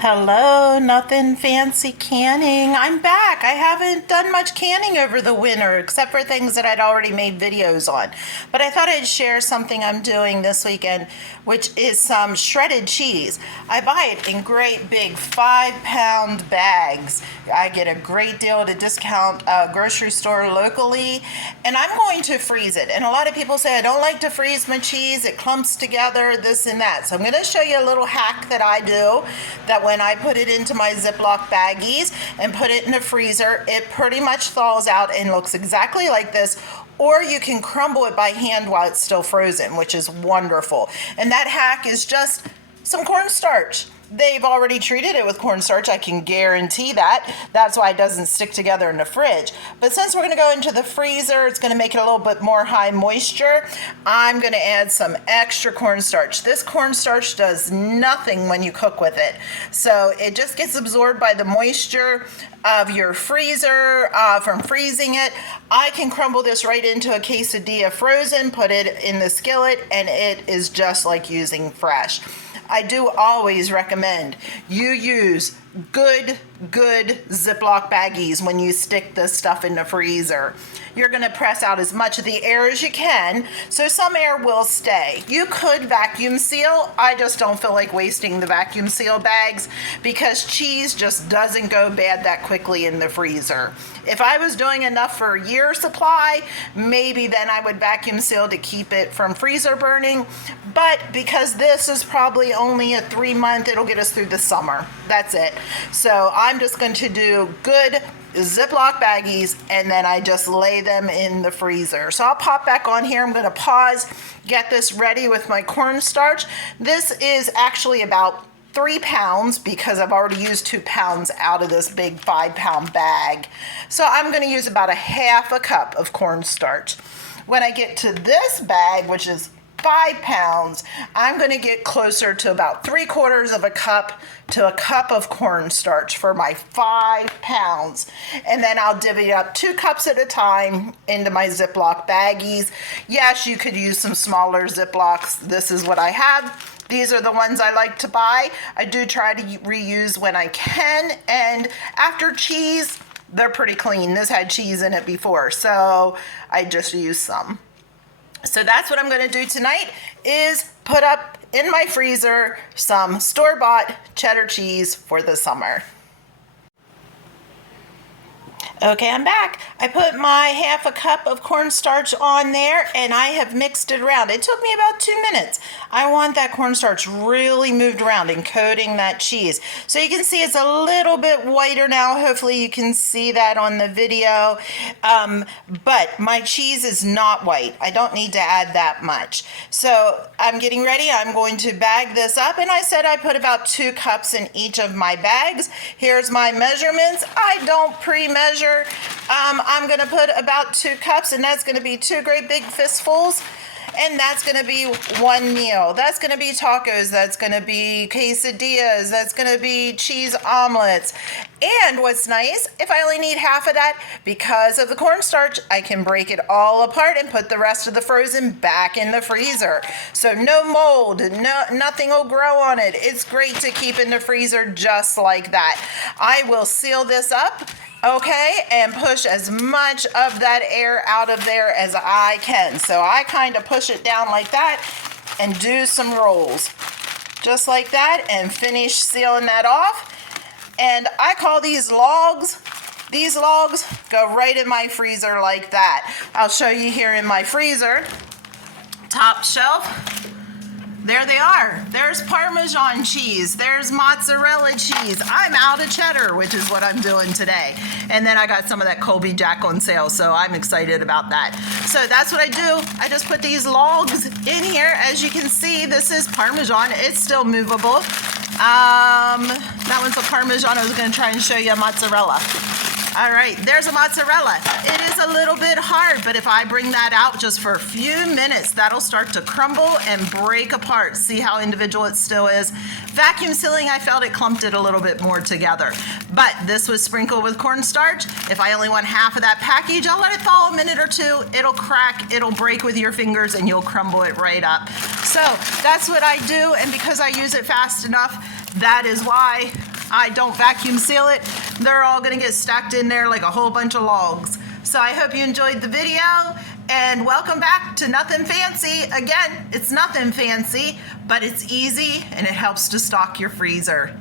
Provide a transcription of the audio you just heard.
Hello, nothing fancy canning. I'm back. I haven't done much canning over the winter except for things that I'd already made videos on. But I thought I'd share something I'm doing this weekend, which is some shredded cheese. I buy it in great big 5-pound bags. I get a great deal at a discount grocery store locally, and I'm going to freeze it. And a lot of people say I don't like to freeze my cheese. It clumps together, this and that. So I'm going to show you a little hack that I do that when I put it into my Ziploc baggies and put it in the freezer, it pretty much thaws out and looks exactly like this. Or you can crumble it by hand while it's still frozen, which is wonderful. And that hack is just some cornstarch. They've already treated it with cornstarch, I can guarantee that. That's why it doesn't stick together in the fridge. But since we're gonna go into the freezer, it's gonna make it a little bit more high moisture. I'm gonna add some extra cornstarch. This cornstarch does nothing when you cook with it. So it just gets absorbed by the moisture of your freezer from freezing it. I can crumble this right into a quesadilla frozen, put it in the skillet, and it is just like using fresh. I do always recommend you use good Ziploc baggies when you stick this stuff in the freezer. You're going to press out as much of the air as you can, so some air will stay. You could vacuum seal. I just don't feel like wasting the vacuum seal bags because cheese just doesn't go bad that quickly in the freezer. If I was doing enough for a year's supply, maybe then I would vacuum seal to keep it from freezer burning. But because this is probably only a 3-month, it'll get us through the summer. That's it. So I'm just going to do good Ziploc baggies, and then I just lay them in the freezer. So I'll pop back on here. I'm going to pause, get this ready with my cornstarch. This is actually about 3 pounds because I've already used 2 pounds out of this big 5-pound bag. So I'm going to use about a half a cup of cornstarch. When I get to this bag, which is 5 pounds, I'm going to get closer to about 3/4 of a cup to a cup of cornstarch for my 5 pounds. And then I'll divvy up 2 cups at a time into my Ziploc baggies. Yes, you could use some smaller Ziplocs. This is what I have. These are the ones I like to buy. I do try to reuse when I can. And after cheese, they're pretty clean. This had cheese in it before, so I just use some. So that's what I'm going to do tonight, is put up in my freezer some store-bought cheddar cheese for the summer. Okay, I'm back. I put my half a cup of cornstarch on there and I have mixed it around. It took me about 2 minutes. I want that cornstarch really moved around and coating that cheese. So you can see it's a little bit whiter now. Hopefully you can see that on the video. But my cheese is not white. I don't need to add that much. So I'm getting ready. I'm going to bag this up, and I said I put about 2 cups in each of my bags. Here's my measurements. I don't pre-measure. I'm going to put about 2 cups, and that's going to be 2 great big fistfuls, and that's going to be 1 meal. That's going to be tacos. That's going to be quesadillas. That's going to be cheese omelets. And what's nice, if I only need half of that, because of the cornstarch, I can break it all apart and put the rest of the frozen back in the freezer. So no mold, nothing will grow on it. It's great to keep in the freezer just like that. I will seal this up, okay, and push as much of that air out of there as I can. So I kind of push it down like that and do some rolls just like that and finish sealing that off. And I call these logs. These logs go right in my freezer like that. I'll show you here in my freezer, top shelf. There they are. There's Parmesan cheese. There's mozzarella cheese. I'm out of cheddar, which is what I'm doing today. And then I got some of that Colby Jack on sale, so I'm excited about that. So that's what I do. I just put these logs in here. As you can see, this is Parmesan. It's still movable. That one's a Parmesan. I was going to try and show you a mozzarella. All right, there's a mozzarella. It is a little bit hard, but if I bring that out just for a few minutes, that'll start to crumble and break apart. See how individual it still is? Vacuum sealing, I felt it clumped it a little bit more together. But this was sprinkled with cornstarch. If I only want half of that package, I'll let it thaw a minute or 2. It'll crack, it'll break with your fingers, and you'll crumble it right up. So that's what I do, and because I use it fast enough, that is why I don't vacuum seal it, they're all gonna get stacked in there like a whole bunch of logs. So I hope you enjoyed the video, and welcome back to Nothing Fancy. Again, it's nothing fancy, but it's easy and it helps to stock your freezer.